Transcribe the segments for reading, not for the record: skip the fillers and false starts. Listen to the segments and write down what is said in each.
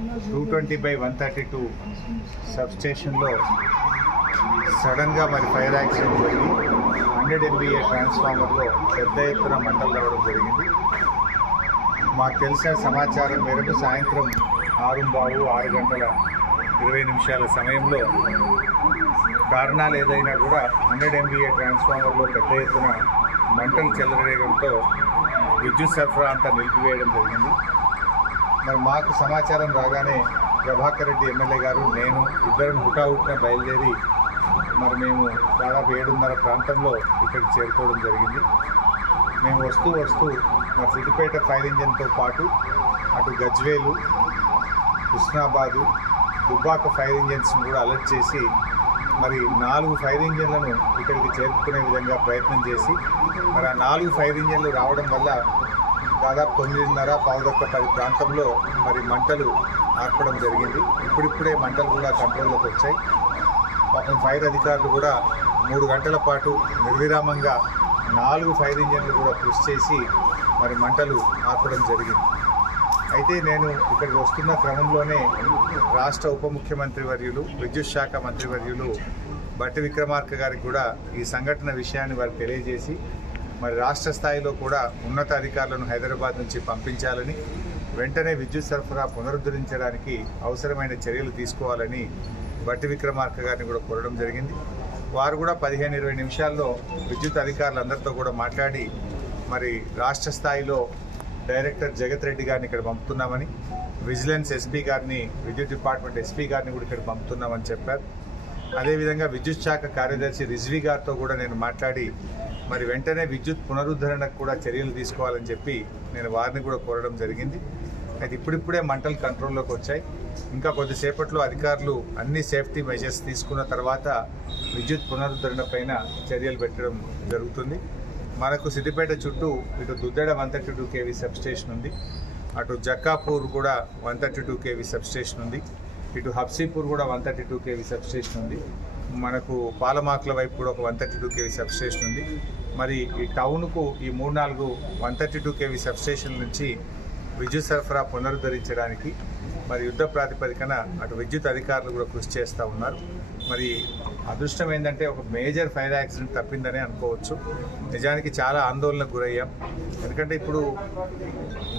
220/132 సబ్స్టేషన్లో సడన్గా మరి fire accident జరిగి 100 MVA ట్రాన్స్ఫార్మర్లో పెద్ద ఎత్తున మంటలు రావడం జరిగింది. మాకు తెలిసిన సమాచారం మేరకు సాయంత్రం 6:20 సమయంలో కారణాలు ఏదైనా కూడా 100 MVA ట్రాన్స్ఫార్మర్లో పెద్ద ఎత్తున మంటలు చెలరేగడంతో విద్యుత్ సరఫరా అంతా నిలిపివేయడం జరిగింది. మరి మాకు సమాచారం రాగానే ప్రభాకర్ రెడ్డి ఎమ్మెల్యే గారు, నేను ఇద్దరం హుటాహుటిన బయలుదేరి మరి మేము దాదాపు 7:30 ప్రాంతంలో ఇక్కడికి చేరుకోవడం జరిగింది. మేము వస్తూ మరి సిద్దిపేట ఫైర్ ఇంజన్తో పాటు అటు గజ్వేలు, హుస్నాబాదు, దుబ్బాక ఫైర్ ఇంజన్స్ని కూడా అలర్ట్ చేసి మరి 4 ఫైర్ ఇంజన్లను ఇక్కడికి చేరుకునే విధంగా ప్రయత్నం చేసి మరి ఆ 4 ఫైర్ ఇంజన్లు రావడం వల్ల దాదాపు 9:30-10 ప్రాంతంలో మరి మంటలు ఆర్పడం జరిగింది. ఇప్పుడిప్పుడే మంటలు కూడా కంట్రోల్లోకి వచ్చాయి. పాపం ఫైర్ అధికారులు కూడా 3 గంటల పాటు నిర్విరామంగా 4 ఫైర్ ఇంజన్లు కూడా కృషి చేసి మరి మంటలు ఆర్పడం జరిగింది. అయితే నేను ఇక్కడికి వస్తున్న క్రమంలోనే రాష్ట్ర ఉప ముఖ్యమంత్రి వర్యులు, విద్యుత్ శాఖ మంత్రివర్యులు బట్టి విక్రమార్క గారికి కూడా ఈ సంఘటన విషయాన్ని వారు తెలియజేసి మరి రాష్ట్ర స్థాయిలో కూడా ఉన్నత అధికారులను హైదరాబాద్ నుంచి పంపించాలని, వెంటనే విద్యుత్ సరఫరా పునరుద్ధరించడానికి అవసరమైన చర్యలు తీసుకోవాలని బట్టి విక్రమార్క గారిని కూడా కోరడం జరిగింది. వారు కూడా 15-20 నిమిషాల్లో విద్యుత్ అధికారులందరితో కూడా మాట్లాడి మరి రాష్ట్ర స్థాయిలో డైరెక్టర్ జగత్ రెడ్డి గారిని ఇక్కడ పంపుతున్నామని, విజిలెన్స్ ఎస్పీ గారిని, విద్యుత్ డిపార్ట్మెంట్ ఎస్పీ గారిని కూడా ఇక్కడ పంపుతున్నామని చెప్పారు. అదేవిధంగా విద్యుత్ శాఖ కార్యదర్శి రిజ్వీ గారితో కూడా నేను మాట్లాడి మరి వెంటనే విద్యుత్ పునరుద్ధరణకు కూడా చర్యలు తీసుకోవాలని చెప్పి నేను వారిని కూడా కోరడం జరిగింది. అయితే ఇప్పుడిప్పుడే మంటలు కంట్రోల్లోకి వచ్చాయి. ఇంకా కొద్దిసేపట్లో అధికారులు అన్ని సేఫ్టీ మెజర్స్ తీసుకున్న తర్వాత విద్యుత్ పునరుద్ధరణ పైన చర్యలు పెట్టడం జరుగుతుంది. మనకు సిద్దిపేట చుట్టూ ఇటు దుద్దెడ 132 kV సబ్స్టేషన్ ఉంది, అటు జక్కాపూర్ కూడా 132 kV సబ్స్టేషన్ ఉంది, ఇటు హబ్సీపూర్ కూడా 132 kV సబ్స్టేషన్ ఉంది, మనకు పాలమాకుల వైపు కూడా ఒక 132 kV సబ్స్టేషన్ ఉంది. మరి ఈ టౌన్కు ఈ 3-4 132 kV సబ్స్టేషన్ నుంచి విద్యుత్ సరఫరా పునరుద్ధరించడానికి మరి యుద్ధ ప్రాతిపదికన అటు విద్యుత్ అధికారులు కూడా కృషి చేస్తూ ఉన్నారు. మరి అదృష్టం ఏంటంటే ఒక మేజర్ ఫైర్ యాక్సిడెంట్ తప్పిందనే అనుకోవచ్చు. నిజానికి చాలా ఆందోళనకు గురయ్యాం. ఎందుకంటే ఇప్పుడు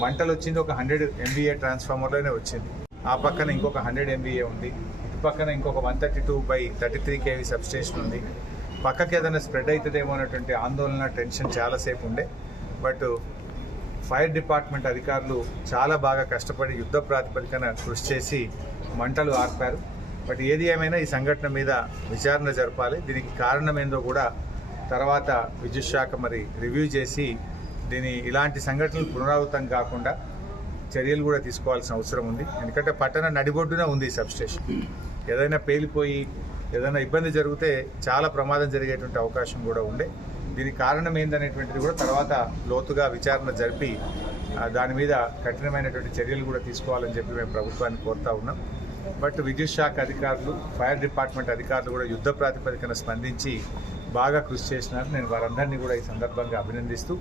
మంటలు వచ్చింది ఒక 100 MVA ట్రాన్స్ఫార్మర్లోనే వచ్చింది. ఆ పక్కన ఇంకొక 100 MVA ఉంది, ఇటు పక్కన ఇంకొక 132/33 kV సబ్స్టేషన్ ఉంది. పక్కకి ఏదైనా స్ప్రెడ్ అవుతుందేమో అనేటువంటి ఆందోళన, టెన్షన్ చాలాసేపు ఉండే. బట్ ఫైర్ డిపార్ట్మెంట్ అధికారులు చాలా బాగా కష్టపడి యుద్ధ ప్రాతిపదికన కృషి చేసి మంటలు ఆర్పారు. బట్ ఏది ఏమైనా ఈ సంఘటన మీద విచారణ జరపాలి. దీనికి కారణం ఏందో కూడా తర్వాత విద్యుత్ శాఖ మరి రివ్యూ చేసి ఇలాంటి సంఘటనలు పునరావృతం కాకుండా చర్యలు కూడా తీసుకోవాల్సిన అవసరం ఉంది. ఎందుకంటే పట్టణ నడిబొడ్డునే ఉంది ఈ సబ్స్టేషన్. ఏదైనా పేలిపోయి ఏదైనా ఇబ్బంది జరిగితే చాలా ప్రమాదం జరిగేటువంటి అవకాశం కూడా ఉండే. దీనికి కారణం ఏందనేటువంటిది కూడా తర్వాత లోతుగా విచారణ జరిపి దాని మీద కఠినమైనటువంటి చర్యలు కూడా తీసుకోవాలని చెప్పి మేము ప్రభుత్వాన్ని కోరుతా ఉన్నాం. బట్ విద్యుత్ శాఖ అధికారులు, ఫైర్ డిపార్ట్మెంట్ అధికారులు కూడా యుద్ధ ప్రాతిపదికన స్పందించి బాగా కృషి చేసినారు. నేను వారందరినీ కూడా ఈ సందర్భంగా అభినందిస్తూ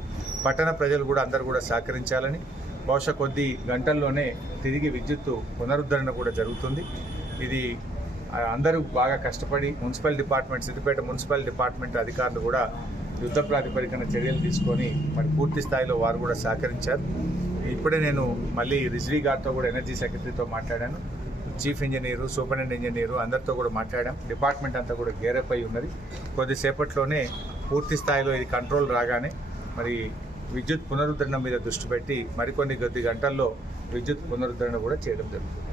పట్టణ ప్రజలు కూడా అందరూ కూడా సహకరించాలని, బహుశా కొద్ది గంటల్లోనే తిరిగి విద్యుత్తు పునరుద్ధరణ కూడా జరుగుతుంది. ఇది అందరూ బాగా కష్టపడి municipal department, Siddipet municipal department అధికారులు కూడా యుద్ధ ప్రాతిపదికన చర్యలు తీసుకొని మరి పూర్తి స్థాయిలో వారు కూడా సహకరించారు. ఇప్పుడే నేను మళ్ళీ రిజ్వీ గారితో కూడా ఎనర్జీ సెక్రటరీతో మాట్లాడాను, చీఫ్ ఇంజనీరు, సూపరింటెండెంట్ ఇంజనీరు అందరితో కూడా మాట్లాడాం. డిపార్ట్మెంట్ అంతా కూడా గేరప్ అయి ఉన్నది. కొద్దిసేపట్లోనే పూర్తి స్థాయిలో ఇది కంట్రోల్ రాగానే మరి విద్యుత్ పునరుద్ధరణ మీద దృష్టి పెట్టి మరికొన్ని కొద్ది గంటల్లో విద్యుత్ పునరుద్ధరణ కూడా చేయడం జరుగుతుంది.